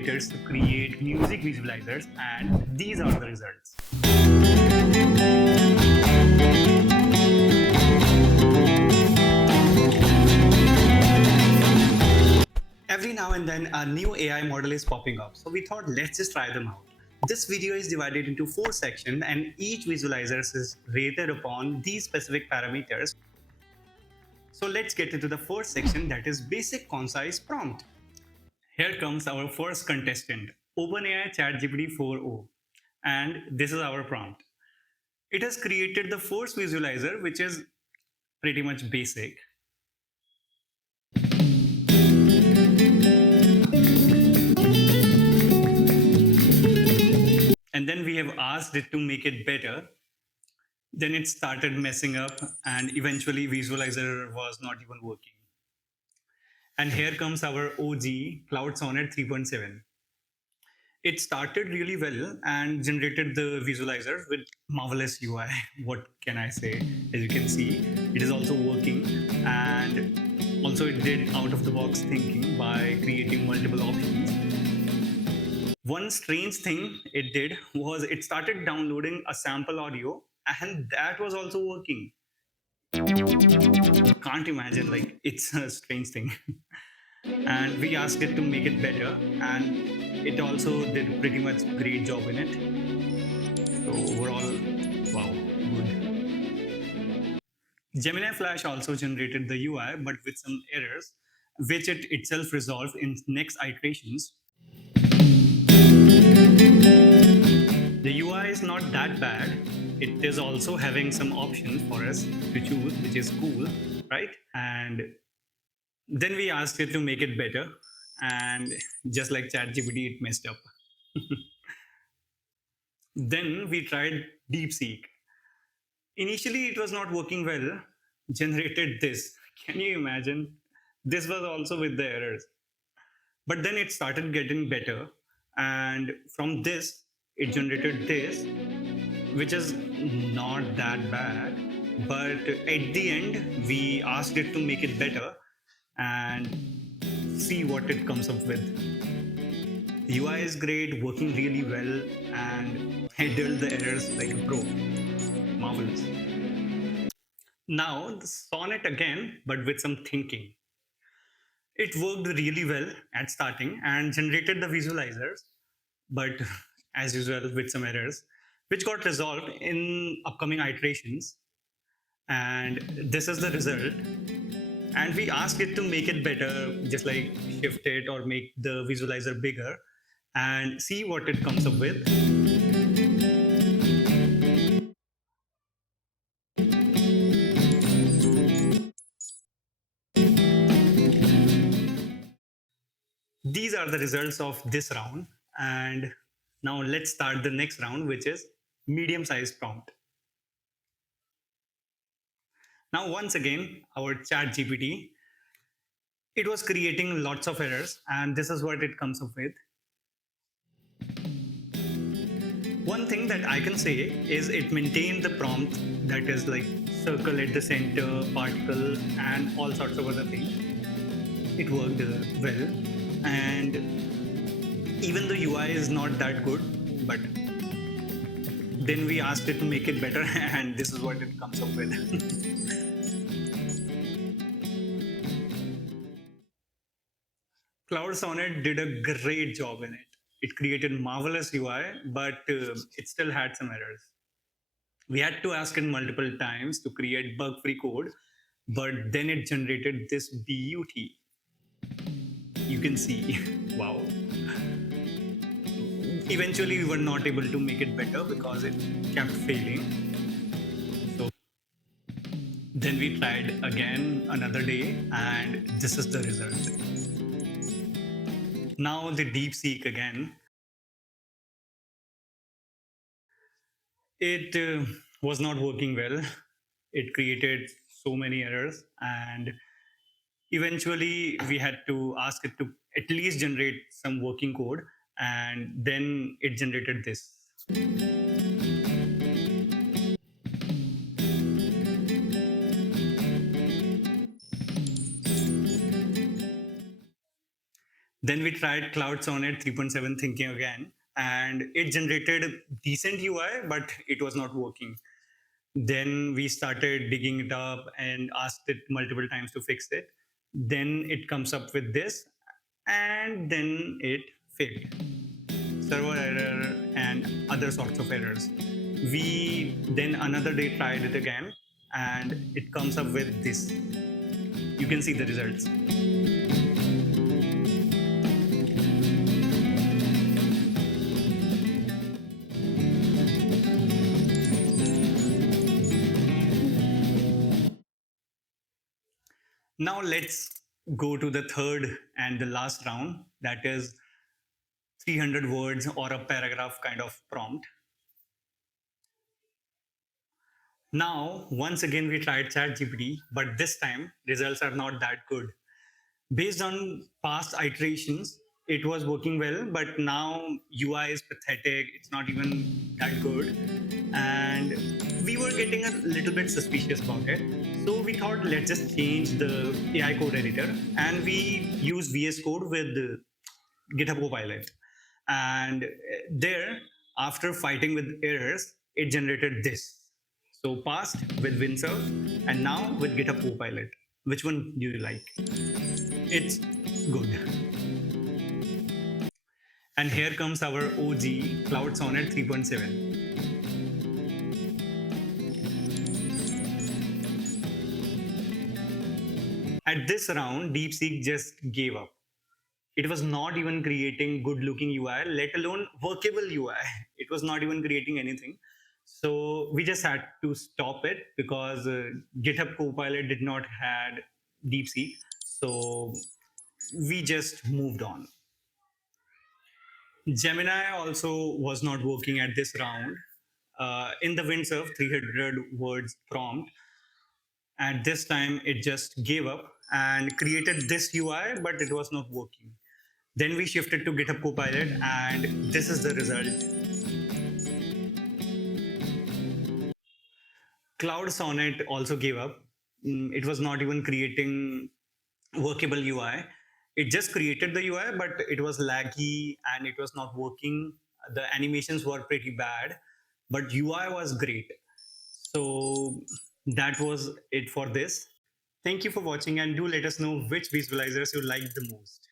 editors to create music visualizers, and these are the results. Every now and then a new AI model is popping up, so we thought let's just try them out. This video is divided into 4 sections and each visualizer is rated upon these specific parameters. So let's get into the first section, that is basic concise prompt. Here comes our first contestant, OpenAI ChatGPT 4o, and this is our prompt. It has created the first visualizer, which is pretty much basic. And then we have asked it to make it better. Then it started messing up, and eventually visualizer was not even working. And here comes our OG Cloud Sonnet 3.7. It started really well and generated the visualizer with marvelous UI. What can I say? As you can see, it is also working, and also it did out of the box thinking by creating multiple options. One strange thing it did was it started downloading a sample audio, and that was also working. Can't imagine, like, it's a strange thing. And we asked it to make it better, and it also did pretty much great job in it. So overall, wow, good. Gemini Flash also generated the UI, but with some errors, which it itself resolved in next iterations. The UI is not that bad. It is also having some options for us to choose, which is cool, right? And then we asked it to make it better, and just like ChatGPT, it messed up. Then we tried Deepseek. Initially, it was not working well, generated this. Can you imagine? This was also with the errors. But then it started getting better, and from this, it generated this, which is not that bad. But at the end, we asked it to make it better and see what it comes up with. The UI is great, working really well, and handled the errors like a pro. Marvelous. Now, the Sonnet again, but with some thinking. It worked really well at starting and generated the visualizers, but as usual with some errors, which got resolved in upcoming iterations. And this is the result. And we asked it to make it better, just like shift it or make the visualizer bigger, and see what it comes up with. These are the results of this round. And now let's start the next round, which is medium sized prompt. Now, once again, our chat GPT, it was creating lots of errors, and this is what it comes up with. One thing that I can say is it maintained the prompt, that is like circle at the center, particle, and all sorts of other things. It worked well, and even the UI is not that good, but then we asked it to make it better, and this is what it comes up with. Cloud Sonnet did a great job in it. It created marvelous UI, but it still had some errors. We had to ask it multiple times to create bug-free code, but then it generated this beauty. You can see, wow. Eventually, we were not able to make it better because it kept failing. So then we tried again another day, and this is the result. Now the Deepseek again. It was not working well. It created so many errors, and eventually we had to ask it to at least generate some working code, and then it generated this. Then we tried Cloud Sonnet 3.7 thinking again, and it generated decent UI, but it was not working. Then we started digging it up and asked it multiple times to fix it. Then it comes up with this, and then it failed. Server error and other sorts of errors. We then another day tried it again, and it comes up with this. You can see the results. Now let's go to the third and the last round, that is 300 words or a paragraph kind of prompt. Now, once again, we tried ChatGPT, but this time results are not that good. Based on past iterations, it was working well, but now UI is pathetic. It's not even that good. And we were getting a little bit suspicious about it. So we thought, let's just change the AI code editor. And we use VS Code with GitHub Copilot. And there, after fighting with errors, it generated this. So past with Windsurf and now with GitHub Copilot. Which one do you like? It's good. And here comes our OG Cloud Sonnet 3.7. At this round, Deepseek just gave up. It was not even creating good looking UI, let alone workable UI. It was not even creating anything. So we just had to stop it because GitHub Copilot did not had DeepSeek. So we just moved on. Gemini also was not working at this round. In the Windsurf 300 words prompt, at this time it just gave up and created this UI, but it was not working. Then we shifted to GitHub Copilot, and this is the result. Cloud Sonnet also gave up. It was not even creating workable UI. It just created the UI, but it was laggy and it was not working. The animations were pretty bad, but UI was great. So that was it for this. Thank you for watching, and do let us know which visualizers you liked the most.